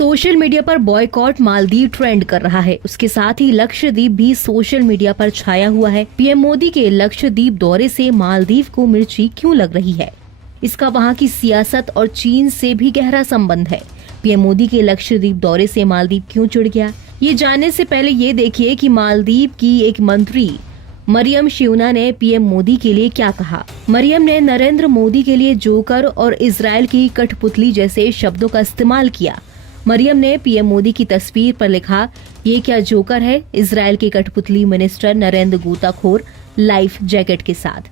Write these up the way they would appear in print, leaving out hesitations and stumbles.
Social media पर boycott Maldives trend कर रहा है। उसके साथ ही लक्षद्वीप भी सोशल मीडिया पर छाया हुआ है। पीएम मोदी के लक्षद्वीप दौरे से मालदीव को मिर्ची क्यों लग रही है? इसका वहां की सियासत और चीन से भी गहरा संबंध है। पीएम मोदी के लक्षद्वीप दौरे से मालदीव क्यों चिढ़ गया? ये जानने से पहले ये देखिए कि मालदीव की एक मंत्री मरियम शिवना ने पीएम मोदी के लिए क्या कहा। मरियम ने नरेंद्र मोदी के लिए जोकर और इजराइल की कठपुतली जैसे शब्दों का इस्तेमाल किया। मरियम ने पीएम मोदी की तस्वीर पर लिखा, ये क्या जोकर है? इजराइल के कठपुतली मिनिस्टर नरेंद्र गोताखोर लाइफ जैकेट के साथ।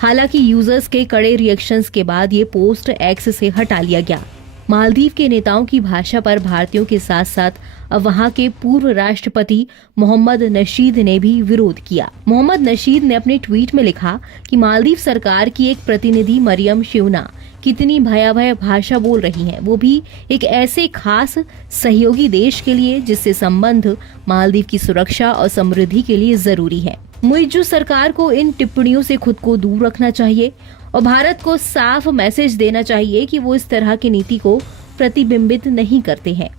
हालांकि यूजर्स के कड़े रिएक्शंस के बाद ये पोस्ट एक्स से हटा लिया गया। मालदीव के नेताओं की भाषा पर भारतीयों के साथ साथ अब वहां के पूर्व राष्ट्रपति मोहम्मद नशीद ने भी विरोध किया। मोहम्मद नशीद ने अपने ट्वीट में लिखा कि मालदीव सरकार की एक प्रतिनिधि मरियम शिवना कितनी भयावह भाषा बोल रही हैं, वो भी एक ऐसे खास सहयोगी देश के लिए जिससे संबंध मालदीव की सुरक्षा और समृद्धि के लिए जरूरी है। मुइज्जू सरकार को इन टिप्पणियों से खुद को दूर रखना चाहिए और भारत को साफ मैसेज देना चाहिए कि वो इस तरह की नीति को प्रतिबिंबित नहीं करते हैं।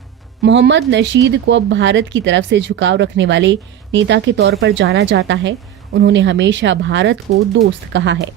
मोहम्मद नशीद को अब भारत की तरफ से झुकाव रखने वाले नेता के तौर पर जाना जाता है। उन्होंने हमेशा भारत को दोस्त कहा है।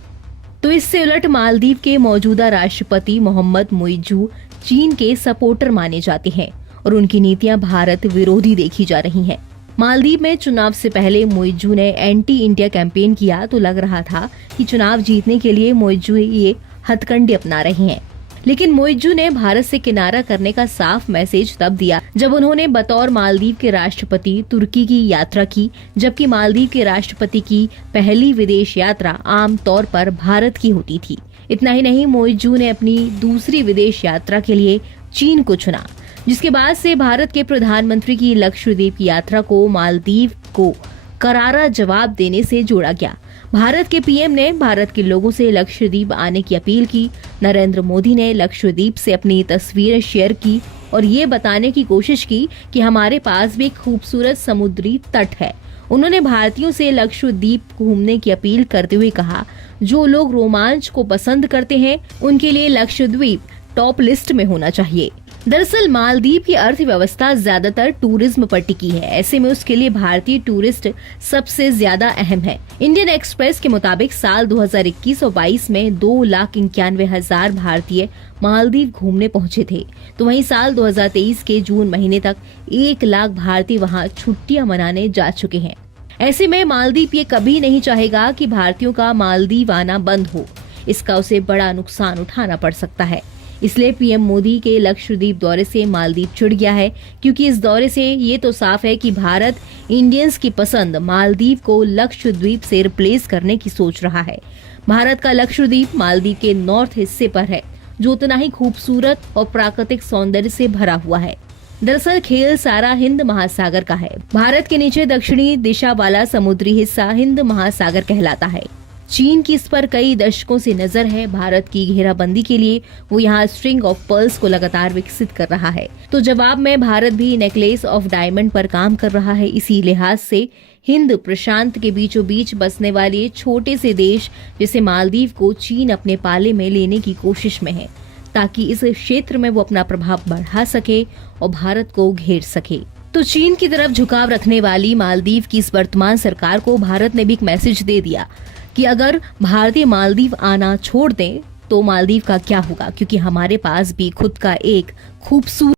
तो इससे उलट मालदीव के मौजूदा राष्ट्रपति मोहम्मद मुइज्जू चीन के सपोर्टर माने जाते हैं और उनकी नीतियां भारत विरोधी देखी जा रही हैं। मालदीव में चुनाव से पहले मुइज्जू ने एंटी इंडिया कैंपेन किया तो लग रहा था कि चुनाव जीतने के लिए मुइज्जू ये हथकंडे अपना रहे हैं। लेकिन मुइज्जू ने भारत से किनारा करने का साफ मैसेज तब दिया जब उन्होंने बतौर मालदीव के राष्ट्रपति तुर्की की यात्रा की, जबकि मालदीव के राष्ट्रपति की पहली विदेश यात्रा आम तौर पर भारत की होती थी। इतना ही नहीं, मुइज्जू ने अपनी दूसरी विदेश यात्रा के लिए चीन को चुना, जिसके बाद से भारत के प्रधानमंत्री की लक्षद्वीप की यात्रा को मालदीव को करारा जवाब देने से जोड़ा गया। भारत के पीएम ने भारत के लोगों से लक्षद्वीप आने की अपील की। नरेंद्र मोदी ने लक्षद्वीप से अपनी तस्वीरें शेयर की और ये बताने की कोशिश की कि हमारे पास भी एक खूबसूरत समुद्री तट है। उन्होंने भारतीयों से लक्षद्वीप घूमने की अपील करते हुए कहा, जो लोग रोमांच को पसंद करते हैं उनके लिए लक्षद्वीप टॉप लिस्ट में होना चाहिए। दरअसल मालदीव की अर्थव्यवस्था ज्यादातर टूरिज्म पर टिकी है। ऐसे में उसके लिए भारतीय टूरिस्ट सबसे ज्यादा अहम है। इंडियन एक्सप्रेस के मुताबिक साल 2021 और 22 में 2,91,000 भारतीय मालदीव घूमने पहुंचे थे, तो वहीं साल 2023 के जून महीने तक 1 लाख भारतीय वहां छुट्टियां मनाने जा चुके हैं। ऐसे में मालदीव ये कभी नहीं चाहेगा कि भारतीयों का मालदीव आना बंद हो। इसका उसे बड़ा नुकसान उठाना पड़ सकता है। इसलिए पीएम मोदी के लक्षद्वीप दौरे से मालदीव चिढ़ गया है, क्योंकि इस दौरे से ये तो साफ है कि भारत इंडियंस की पसंद मालदीव को लक्षद्वीप से रिप्लेस करने की सोच रहा है। भारत का लक्षद्वीप मालदीव के नॉर्थ हिस्से पर है, जो उतना ही खूबसूरत और प्राकृतिक सौंदर्य से भरा हुआ है। दरअसल खेल सारा हिंद महासागर का है। भारत के नीचे दक्षिणी दिशा वाला समुद्री हिस्सा हिंद महासागर कहलाता है। चीन की इस पर कई दशकों से नजर है। भारत की घेराबंदी के लिए वो यहाँ स्ट्रिंग ऑफ पर्ल्स को लगातार विकसित कर रहा है, तो जवाब में भारत भी नेकलेस ऑफ डायमंड पर काम कर रहा है। इसी लिहाज से हिंद प्रशांत के बीचों बीच बसने वाले छोटे से देश जैसे मालदीव को चीन अपने पाले में लेने की कोशिश में है, ताकि इस क्षेत्र में वो अपना प्रभाव बढ़ा सके और भारत को घेर सके। तो चीन की तरफ झुकाव रखने वाली मालदीव की इस वर्तमान सरकार को भारत ने भी एक मैसेज दे दिया कि अगर भारतीय मालदीव आना छोड़ दें तो मालदीव का क्या होगा, क्योंकि हमारे पास भी खुद का एक खूबसूरत